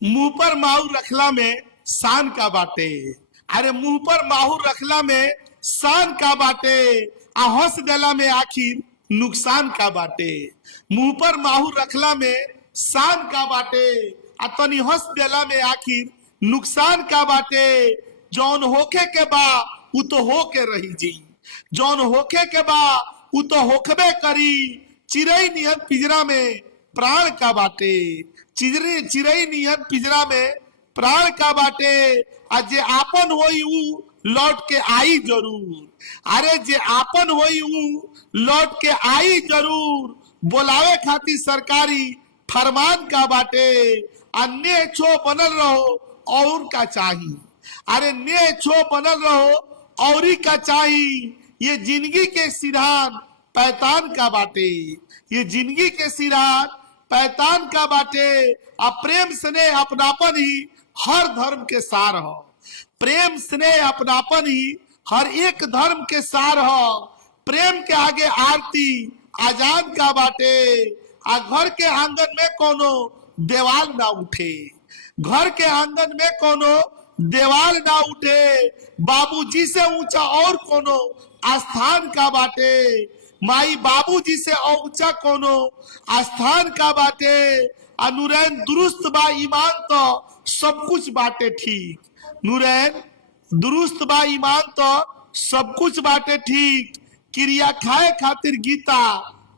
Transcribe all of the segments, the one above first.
मुंह पर माहूर रखला में शान का बाटे। अरे मुंह पर माहूर रखला में शान का बाटे, आ हंस देला में आखिर नुकसान का बाटे। मुंह पर माहूर रखला में शान का बाटे, आ तनी हंस देला में आखिर नुकसान का बाटे। जौन होखे के बा उ तो होके रही जी, जौन होखे के बा उ तो होखबे करी। चिड़ई नियन पिंजरा में प्राण का बाटे, चिड़ई नियन पिंजरा में प्राण का बाटे। आ जे आपन होई उ लौट के आई जरूर, अरे जे आपन होई उ लौट के आई जरूर। बोलावे खातिर सरकारी फरमान का बाटे, अन्य छो बनल रहो और का चाही। अरे ने छो बनल रहो और का चाही। ये जिंदगी के सिरहान पैतान का बाटे, ये जिंदगी के सिरहान पैतान का बाटे। आ प्रेम स्नेह अपनापन ही हर धर्म के सार हो, प्रेम स्नेह अपनापन ही हर एक धर्म के सार हो। प्रेम के आगे आरती आजान का बाटे। आ घर के आंगन में कोनो देवाल ना उठे, घर के आंगन में कोनो देवाल ना उठे। बाबूजी से ऊंचा और कोनो आस्थान का बाटे, माई बाबूजी से ऊंचा कोनो आस्थान का बाटे। नूरैन दुरुस्त बा ईमान तो सब कुछ बाटे ठीक, नूरैन दुरुस्त बा ईमान तो सब कुछ बाटे ठीक। क्रिया खाए खातिर गीता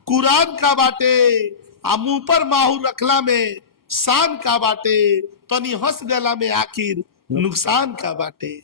कुरान का बाटे, आ मुंह पर माहूर रखला में शान का बाटे। तनी हंस देला में आखिर नुकसान का बाटे।